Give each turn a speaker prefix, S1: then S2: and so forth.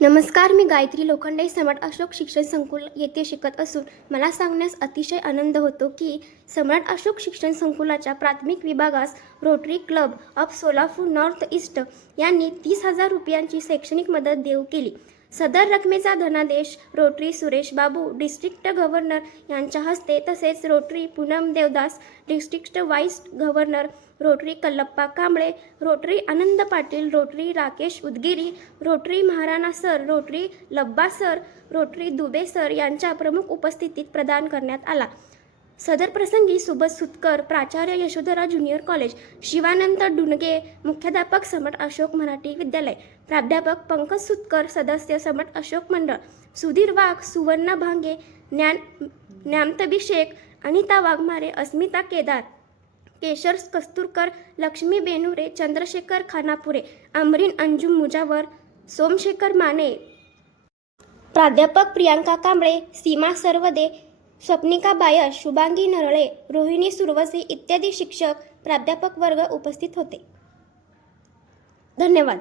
S1: नमस्कार मी गायत्री लोखंडे सम्राट अशोक शिक्षण संकुल येथे शिकत असून मला सांगण्यास अतिशय आनंद होतो की सम्राट अशोक शिक्षण संकुलाच्या प्राथमिक विभागास Rotary club of Solapur north east यांनी तीस हजार रुपयांची शैक्षणिक मदत देऊ केली. सदर रकमेचा धनादेश Rotary Suresh Babu district governor यांच्या हस्ते तसेच Rotary Poonam Devdas district vice governor Rotary Kallappa Kamble Rotary Anand Patil Rotary Rakesh Udgiri Rotary Maharana sir Rotary Labba sir Rotary Dubey sir यांच्या प्रमुख उपस्थितीत प्रदान करण्यात आला. सदर प्रसंगी सुबत सुतकर प्राचार्य यशोधरा ज्युनियर कॉलेज शिवानंद डुणगे मुख्याध्यापक समट अशोक मराठी विद्यालय प्राध्यापक पंकज सुतकर सदस्य समट अशोक मंडळ सुधीर वाघ सुवर्णा भांगे ज्ञान ज्ञानतबी अनिता वाघमारे अस्मिता केदार केशर कस्तुरकर लक्ष्मी बेनुरे चंद्रशेखर खानापुरे अमरीन अंजुम मुजावर सोमशेखर माने. प्राध्यापक प्रियांका कांबळे सीमा सर्वदे स्वप्निका बायर शुभांगी नरळे रोहिणी सुरवसे इत्यादी शिक्षक प्राध्यापक वर्ग उपस्थित होते. धन्यवाद.